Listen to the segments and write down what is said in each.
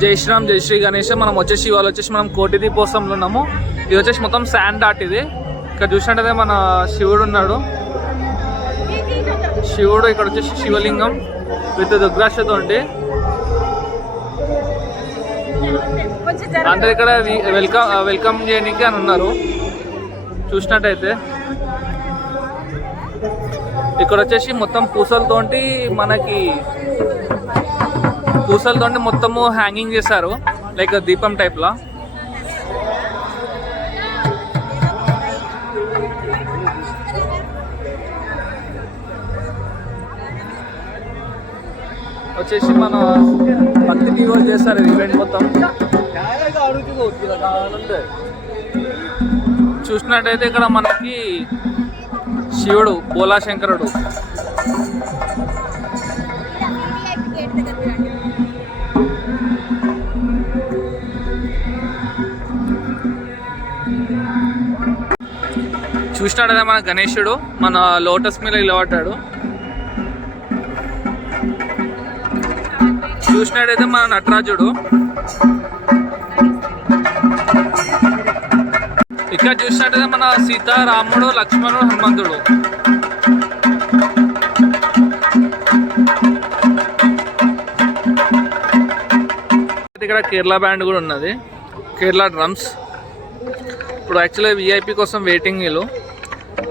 జై శ్రీరామ్, జై శ్రీ గణేష్. మనం వచ్చేసి ఇవాళ వచ్చేసి మనం కోటి దీపోత్సవంలో ఉన్నాము. ఇది వచ్చేసి మొత్తం శాండ్ ఆర్ట్. ఇది ఇక్కడ చూసినట్టయితే మన శివుడు ఉన్నాడు. శివుడు ఇక్కడ వచ్చేసి శివలింగం విత్ రుద్రాక్షతో ఉంటే అందరు ఇక్కడ వెల్కమ్ చేయడానికి అని ఉన్నారు. చూసినట్టయితే ఇక్కడ వచ్చేసి మొత్తం పూసలతోటి మొత్తము హ్యాంగింగ్ చేశారు, లైక్ దీపం టైప్లా. వచ్చేసి మన భక్తికి యూజ్ చేస్తారు ఈవెంట్ మొత్తం. చూసినట్టయితే ఇక్కడ మనకి శివుడు బోలాశంకరుడు. చూసినట్టయితే మన గణేశుడు మన లోటస్ మీద నిలబడ్డాడు. చూసినట్టయితే మన నటరాజుడు. ఇక్కడ చూసినట్టయితే మన సీత, రాముడు, లక్ష్మణుడు, హనుమంతుడు. ఇక్కడ కేరళ బ్యాండ్ కూడా ఉన్నది, కేరళ డ్రమ్స్. ఇప్పుడు యాక్చువల్గా విఐపి కోసం వెయిటింగ్. వీళ్ళు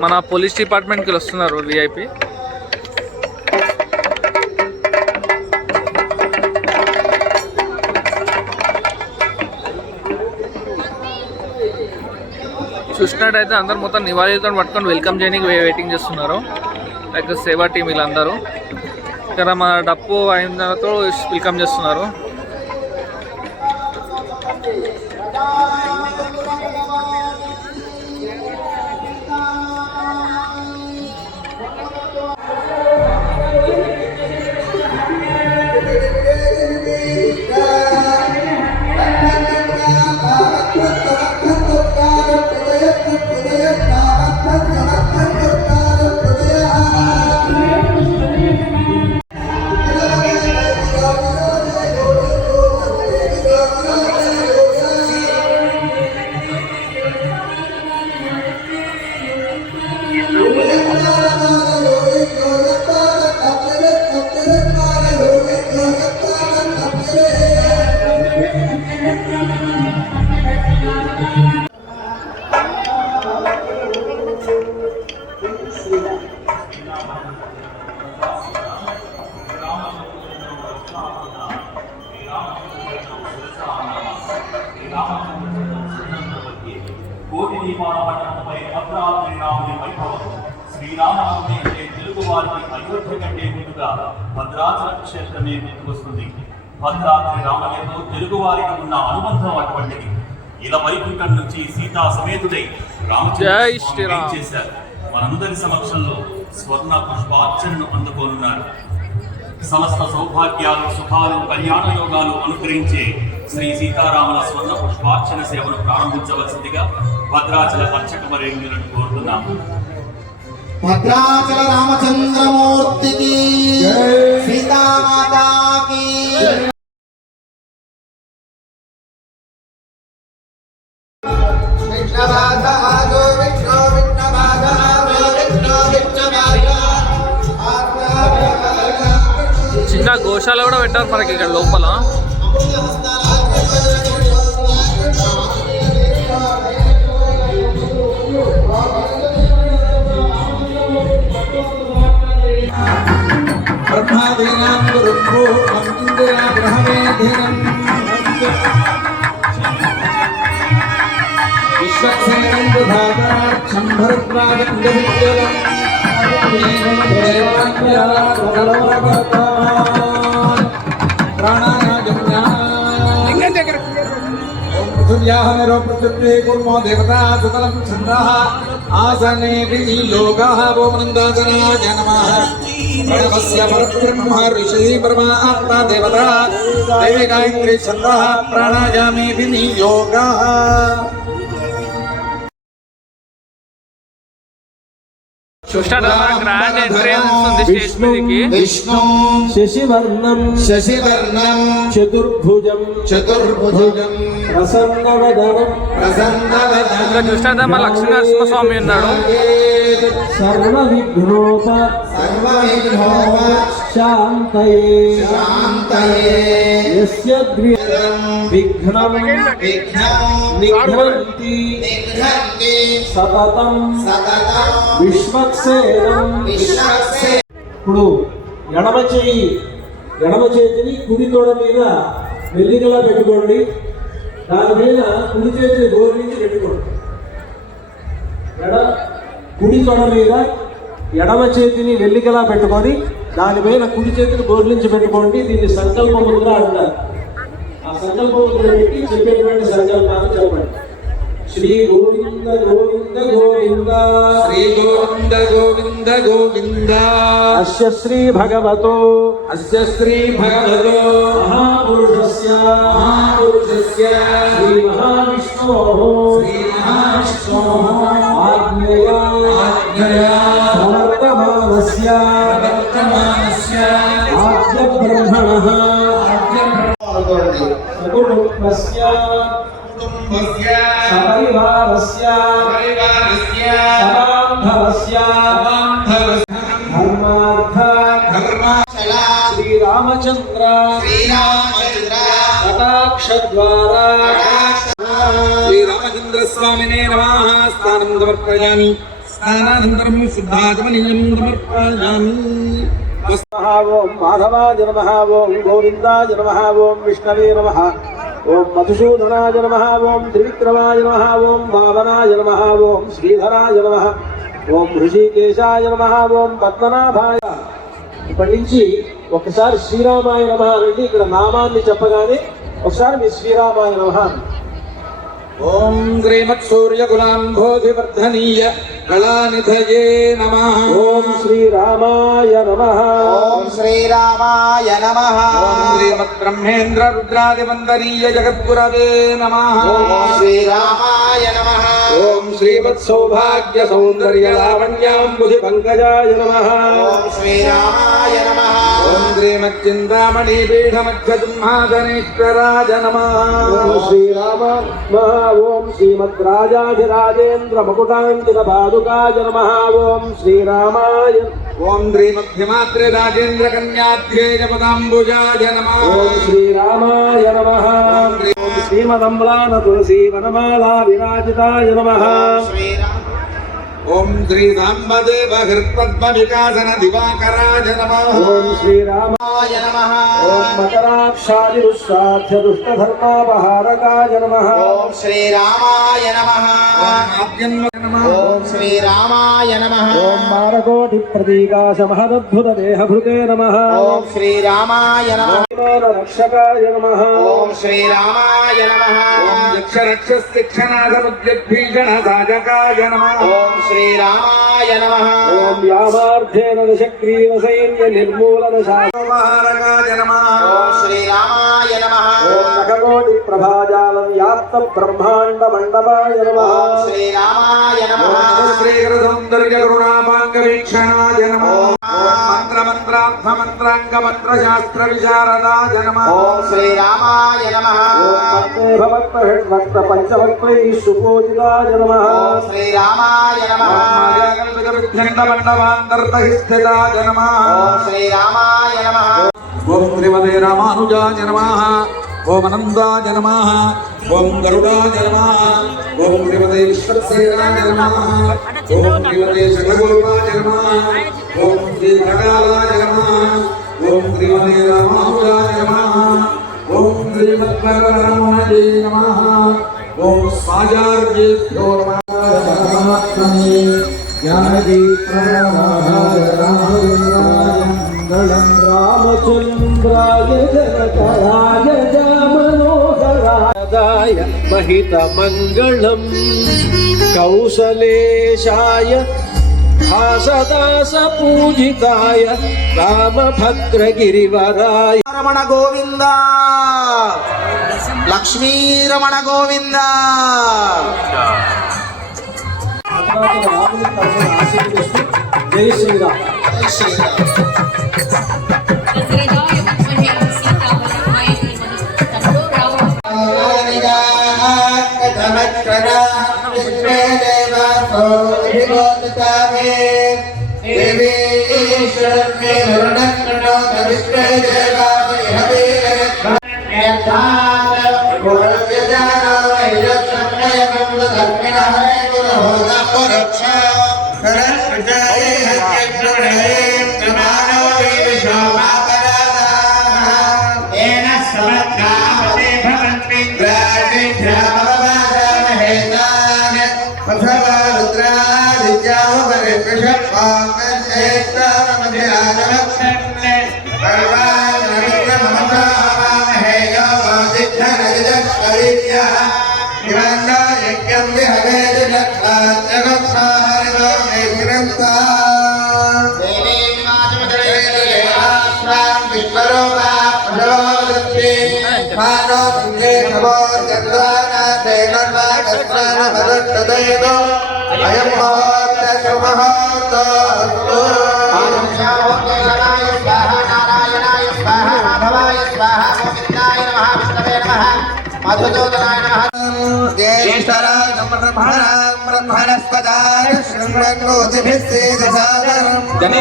మన పోలీస్ డిపార్ట్మెంట్కి వస్తున్నారు విఐపి. చూసినట్టయితే అందరు మొత్తం నివాళులతో పట్టుకొని వెల్కమ్ చేయడానికి వెయిటింగ్ చేస్తున్నారు, లైక్ సేవా టీం వీళ్ళందరూ. ఇక్కడ మన డప్పు అయిన తర్వాత వెల్కమ్ చేస్తున్నారు. కోటి దీపాల పట్టణంపై భద్రాద్రి రాముని వైభవం. శ్రీరామనవమి అంటే తెలుగు వారికి అయోధ్య కంటే ముందుగా భద్రాచల క్షేత్రమే గుర్తుకొస్తుంది. భద్రాద్రి రామయ్యతో తెలుగు వారికి ఉన్న అనుబంధం అటువంటిది. ఇలా వైకుంఠం నుంచి సీతా సమేతుడై రామచంద్ర చేశారు. మనందరి సమక్షంలో స్వర్ణ పుష్పార్చనను అందుకోనున్నారు. సమస్త సౌభాగ్యాలు, సుఖాలు, కళ్యాణ యోగాలు అనుగ్రహించే శ్రీ సీతారాముల స్వర్ణ పుష్పార్చన సేవను ప్రారంభించవలసిందిగా భద్రాచల అర్చక వరేణ్యులను కోరుతున్నాము. భద్రాచల రామచంద్రమూర్తికి, సీతామాతాకి. చిన్న గోశాల కూడా పెట్టారు మనకి ఇక్కడ లోపల. कुर्मो देवता सुतलं छन्दः आसने विनियोगः भुवनन्दासनाय नमः। प्रणवस्य परब्रह्म ऋषि परमात्मा देवता देवी गायत्री छन्दः प्राणायामे विनियोगः। చూసినారు కదా మన గ్రాండ్ ఎంట్రన్స్ ఉంది స్టేజ్ మీదకి. విష్ణు శశివర్ణం శశివర్ణం చతుర్భుజం చతుర్భుజం ప్రసన్నవదనం ఇంకా చూసినారు కదా మన లక్ష్మీ నరసింహస్వామి ఉన్నాడు. సర్వవిఘ్నోప సర్వవిఘ్నోప శాంతయే శాంతయే యస్య విఘ్నం విఘ్నం నిఘ్నంతి నిఘ్నంతి సతతం సతతం విశ్వక్సేనం. విశ్వక్సే. ఇప్పుడు ఎడమ చేతిని కుడి తొడ మీద వెల్లికలా పెట్టుకోండి. దాని మీద కుడి చేతిని గోరించి పెట్టుకోండి. కుడి తొడ మీద ఎడమ చేతిని వెల్లికలా పెట్టుకొని దానిపైన కుడి చేతిని గోర్లించి పెట్టుకోండి. దీన్ని సంకల్ప ముద్ర అంటారు. ఆ సంకల్ప ముద్ర పెట్టి చెప్పేటువంటి సంకల్పాన్ని చెప్పండి. శ్రీ గోవింద గోవింద గోవింద శ్రీ గోవింద గోవింద గోవింద అస్య శ్రీ భగవతో అస్య శ్రీ భగవతో మహాపురుషస్య శ్రీ మహావిష్ణోః ఆజ్ఞయా ప్రవర్తమానస్య ఆద్య బ్రహ్మణః సకుటుంబస్య సపరివారస్య సబాంధవస్య ధర్మార్థ శ్రీరామచంద్ర కటాక్షద్వారా శ్రీరామచంద్ర స్వామినే నమః. స్థానం సమర్పయామి. స్నానానంతరం శుద్ధాచమనీయం సమర్పయామి. ఓం మాధవాయ నమః. ఓం గోవిందాయ నమః. ఓం విష్ణవే నమః. ఓం మధుసూదనాయ నమః. ఓం త్రివిక్రమాయ నమః. ఓం వామనాయ నమః. ఓం శ్రీధరాయ నమః. ఓం ఋషికేశాయ నమః. ఓం పద్మనాభాయ. ఇప్పటి నుంచి ఒకసారి శ్రీరామాయ నమః అనండి. ఇక్కడ నామాన్ని చెప్పగానే ఒకసారి మీ శ్రీరామాయ నమః. ఓం శ్రీమత్సూర్యకులాంబోధివర్ధనీయ కళానిధయే నమః. ఓం శ్రీరామాయ నమః. ఓం శ్రీరామాయ నమః. ఓం శ్రీమద్బ్రహ్మేంద్ర రుద్రాదివందనీయ జగద్గురవే నమః. ఓం శ్రీరామాయ నమః. ఓం శ్రీమత్సౌభాగ్య సౌందర్య లావణ్యాంబుధి పంకజాయ నమః. ఓం శ్రీరామాయ నమః. ఓం శ్రీమచ్చింతామణి పీఠమధ్యసింహాసనేశ్వరాయ నమః. ఓం శ్రీరామ నమః. ఓం శ్రీమద్రాజాధిరాజేంద్ర మకుటాంకిత పాదుకాయ నమః. ఓం శ్రీరామాయ. ఓం శ్రీమధ్యమాత్రే రాజేంద్ర కన్యాధ్యేయ పదాంబుజాయ నమః. ఓం శ్రీరామాయ నమః. ఓం శ్రీమదమ్లాన తులసీ వనమాలా విరాజితాయ నమః. ఓం శ్రీ సాంబదేవ హృత్పద్మ వికాసన దివాకరాయ నమః. ఓం శ్రీరామ. నమః. ఓం మకరాక్షాది దుష్టాధ్య దుష్టధర్మాపహారకాయ నమః. ఓం శ్రీరామాయ నమః. ఆద్యన్వ నమః. ఓం శ్రీరామాయ నమః. ఓం మారకోటి ప్రతీకాశ మహదద్భుత దేహభృతే నమః. ఓం శ్రీరామాయ నమః. రక్షకాయ నమః. ఓం శ్రీరామాయ నమః. ఓం యక్షరక్షస్థిక్షణాదముద్యద్భీషణ సాధకాయ నమః. ఓం శ్రీరామాయ నమః. ఓం వ్యామార్థేన దశగ్రీవ సైన్య నిర్మూలన మహారకాయ నమః. ఓం శ్రీరామాయ నమః. ఓం నఖకోటి ప్రభాజాల వ్యాప్త బ్రహ్మాండ మండపాయ నమః. ఓం శ్రీరామాయ నమః. శ్రీకర సౌందర్య కరుణాపాంగ వీక్షణాయ నమః. ఓం మంత్ర మంత్రార్థ మంత్రాంగ మంత్ర శాస్త్ర విశారదాయ నమః. ఓం శ్రీరామాయ నమః. భక్త పంచభక్తై సుపూజితాయ నమః. ఓం శ్రీరామాయ నమః. మండపాంతర్తహిస్థితాయ నమః. ఓం శ్రీరామాయ నమః. ఓం శ్రీమదే రామానుజాయ నమః. ఓం అనందాయ నమః. ఓం గరుడాయ నమః. ఓం శ్రీమదే విశ్వక్సేనాయ నమః. ఓం శ్రీమదే శంఖగోపాయ నమః. ఓం శ్రీ ఖగాలాయ నమః. ఓం శ్రీమదే రామానుజాయ నమః. ఓం శ్రీమద్వరవరమణే నమః. ఓం స్వాజార్యేభ్యో నమః. పరమాత్మనే జ్ఞానదీ ప్రణవాయ రామచంద్రాయ మంగళం. రామచంద్రాయ జనకరాయ మనోహరాయ మహిత మంగళం. కౌసలేశాయ భాసదాస పూజితాయ రామభద్రగిరివరాయ. రమణ గోవింద. లక్ష్మీ రమణ గోవింద. రాముని తరపున ఆశీర్వదిస్తూ జై శ్రీరామ్. దశరథాయ విద్మహే సీతావల్లభాయ ధీమహి తన్నో రామ.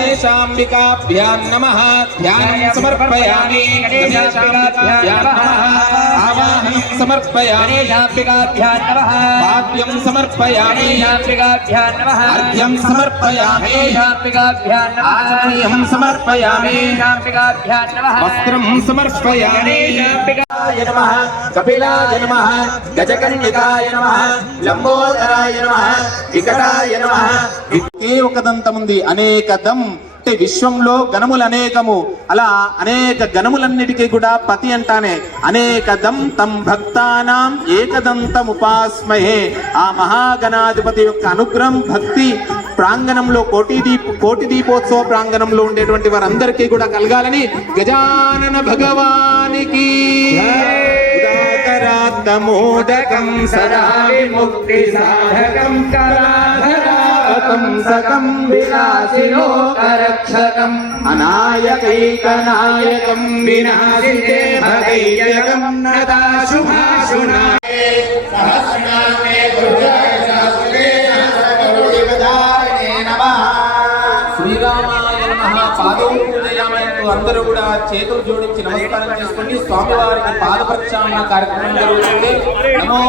గణేశాంబికాభ్యాం నమః. ధ్యానం సమర్పయామి. గణేశాంబికాభ్యాం నమః. ఆవాహనం సమర్పయామి. పాద్యం సమర్పయామి. అర్ఘ్యం సమర్పయామి. ఆచమనీయం సమర్పయామి. వస్త్రం సమర్పయామి. నమః. కపిలాయ నమః. గజకన్యకాయ నమః. లంబోదరాయ నమః. వికటాయ నమః. ఒకే ఒక దంతముంది. అనేకదం అంటే విశ్వంలో గణములు అనేకము. అలా అనేక గణములన్నిటికీ కూడా పతి అంటానే. అనేకదం తం భక్తానాం ఏకదంతం ఉపాస్మహే. ఆ మహాగణాధిపతి యొక్క అనుగ్రహం భక్తి ప్రాంగణంలో కోటి దీపోత్సవ ప్రాంగణంలో ఉండేటువంటి వారందరికీ కూడా కలగాలని గజానన భగవానికి ఉదాకరాత్తమోదకం సదా విముక్తి సాధకం కరాధరావతం సకం వినాశిలోకరక్షకం అనాయకైకనాయకం వినాశితే భగైర్యకం నదాశుభాశునా శ్రీరామాయ నమః. పాదం పూజయామంటూ అందరూ కూడా చేతులు జోడించి నమస్కారం చేసుకోండి. స్వామివారికి పాద ప్రక్షాళన కార్యక్రమం జరుగుతుంది. నమో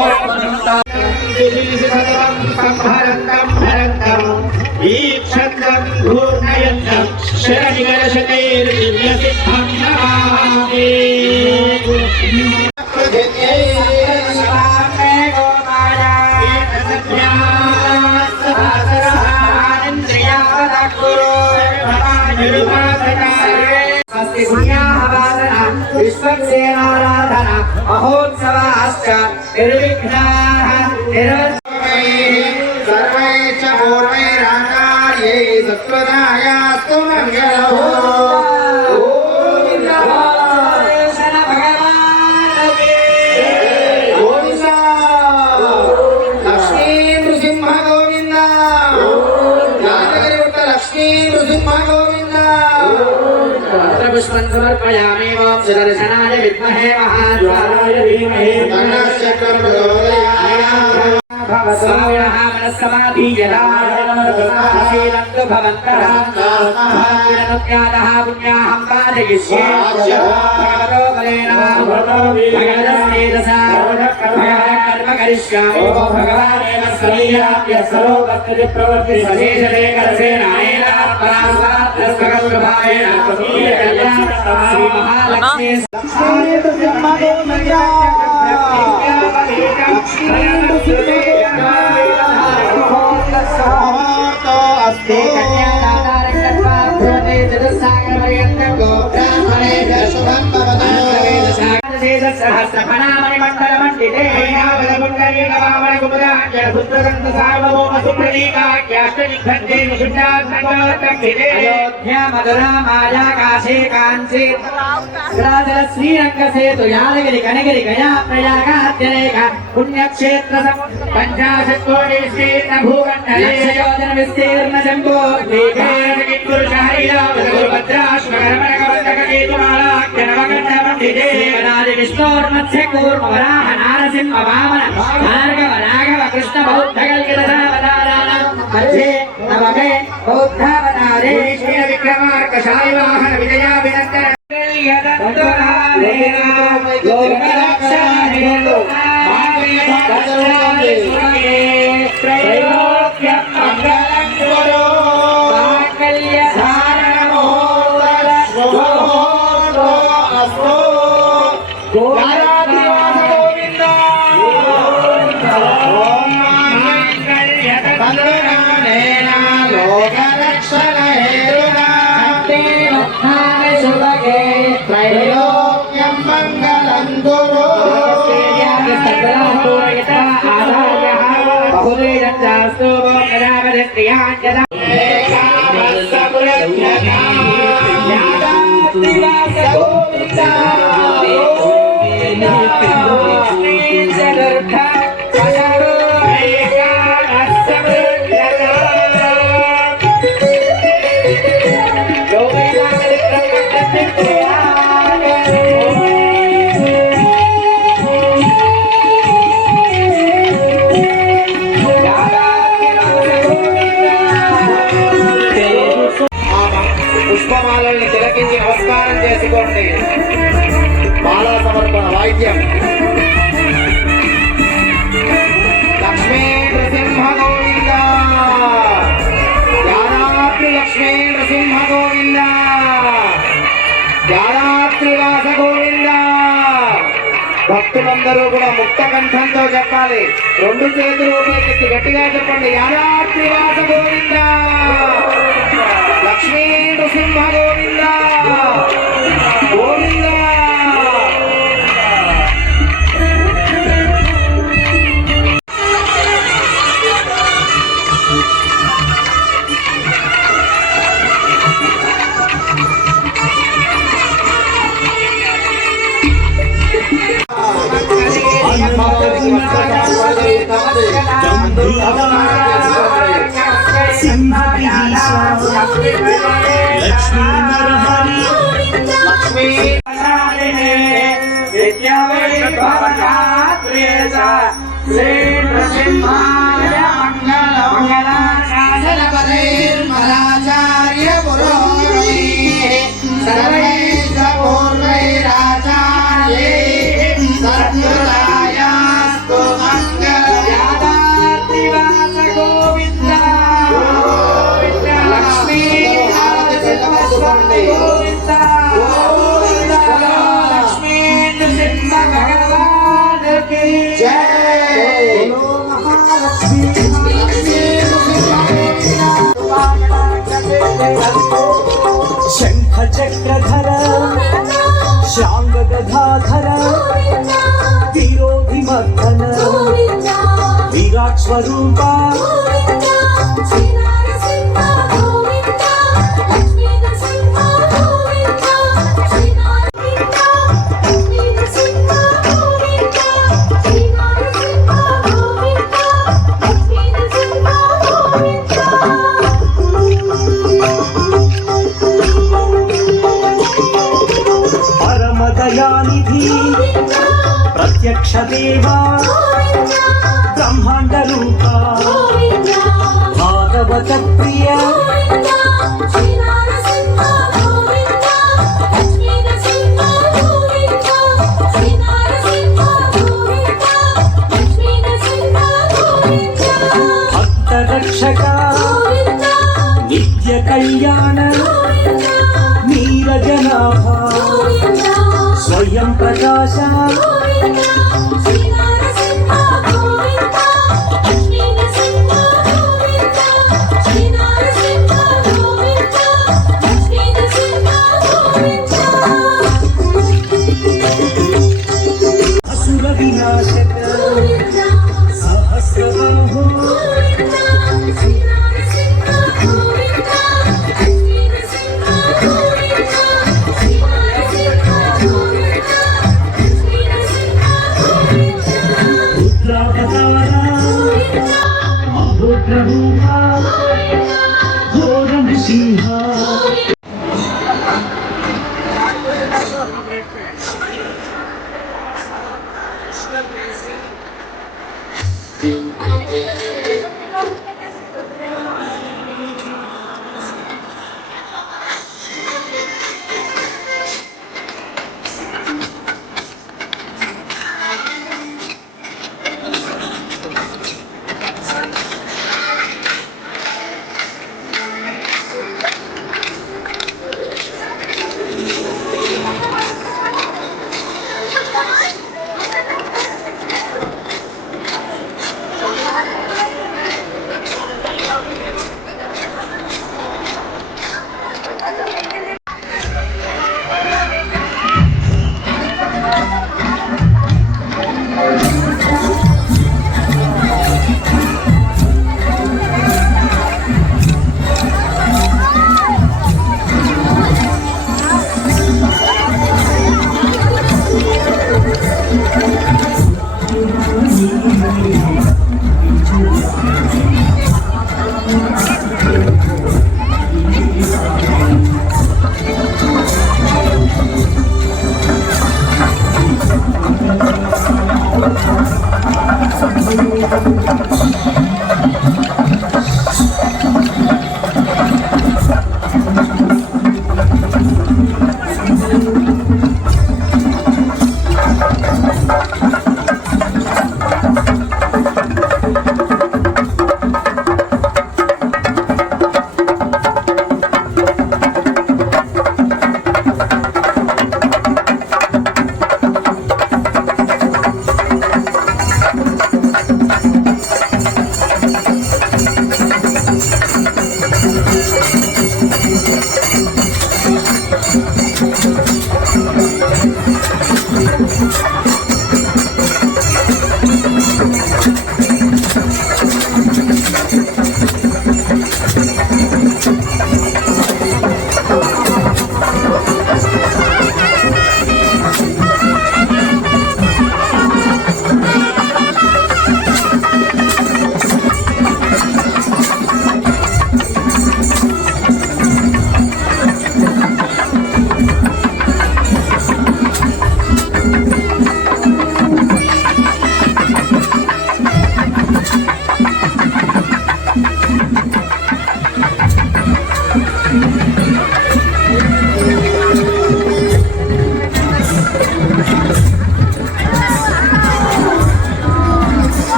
విశ్వక్సేనారాధన మహోత్సవాశ్చ నిర్విఘ్నాః సర్వైశ్చ పూర్వైరాకార్యై సత్వదాయాస్తు మంగళం. లక్ష్మీ నృసింహ గోవింద. యాదగిరిగుట్ట లక్ష్మీ నృసింహ గోవింద. పుష్పం సమర్పయామి. ఓం సుదర్శనాయ విద్మహే మహాజ్వాలాయ ధీమహి తన్నో ప్రచోదయాత్. భవస్వామినః మనస్సమాధీయతాశీలంతు భవంతః. పుణ్యాదః పుణ్యాహం పాదయిష్యే. భగవతో బలేన భగవతస్తేజసా కర్మ కరిష్యామి. భగవానేవ స్వీయాప్య సర్వోపస్థితి ప్రవృత్తి సశేషతే కరసేనాయేన పరాస్వాత్మకృపాయేన స్వకీయ కళ్యాణ శ్రీ మహాలక్ష్మీ सहस्रफणामणि मंडल मंडिते वैनावलकुंडली नवामणि कुमुदांजल सुप्रदंत सार्वभौम सुप्रतीकाख्याष्टदिग्गजे विशुद्धात्मकवत्तंगिते अयोध्या मधुरा माया काशी कांची राजल श्रीरंग सेतु यादगिरि कनगिरि गया प्रयागाद्यनेक पुण्यक्षेत्र पंचाशत् कोटि विस्तीर्ण भूमंडले योजन विस्तीर्ण जम्बो दीपे विष्णोर्मत्स्यकूर्मवराह नारसिंह वामन भार्गव राघव कृष्ण बौद्ध मध्ये नवमे बौद्धावतारे श्री विक्रमार्क शालिवाहन विजयाभिनंदन त्रैलोक्यं मंगलं गुरु बहुलेरंजास्तु कदावदस्त्रियांजला పుష్పమాలల్ని తిలకించి నమస్కారం చేసుకోండి. మాలా సమర్పణ వాయిద్యం. లక్ష్మీ నృసింహ గోవింద, యాదాద్రి లక్ష్మీ నృసింహ గోవింద, యాదాద్రివాస గోవింద. భక్తులందరూ కూడా ముక్త కంఠంతో చెప్పాలి. రెండు చేతులు ఉపయోగించి గట్టిగా చెప్పండి. యాదాద్రివాస గోవింద, లక్ష్మీ నృసింహ గోవింద గోవింద. లక్ష్మీ నరహరి లక్ష్మీ శ్రీ నృసింహాయ మంగళాచార్య పురోగమై సర్వైర్పూర్వైరాచార్యై సర్వదాయాస్తు మంగళం. యాదాద్రివాస గోవింద లక్ష్మీ గోవింద లక్ష్మీ నృసింహ భగవాన్ కి జై. शंख चक्रधर शांग गदाधर विरोधि मर्दन विराट स्वरूपा दयानिधि प्रत्यक्ष देवा ब्रह्मांड रूपा भागवत प्रिय भक्त रक्षक नित्य कल्याण नीरजनाभा स्वयं प्रकाश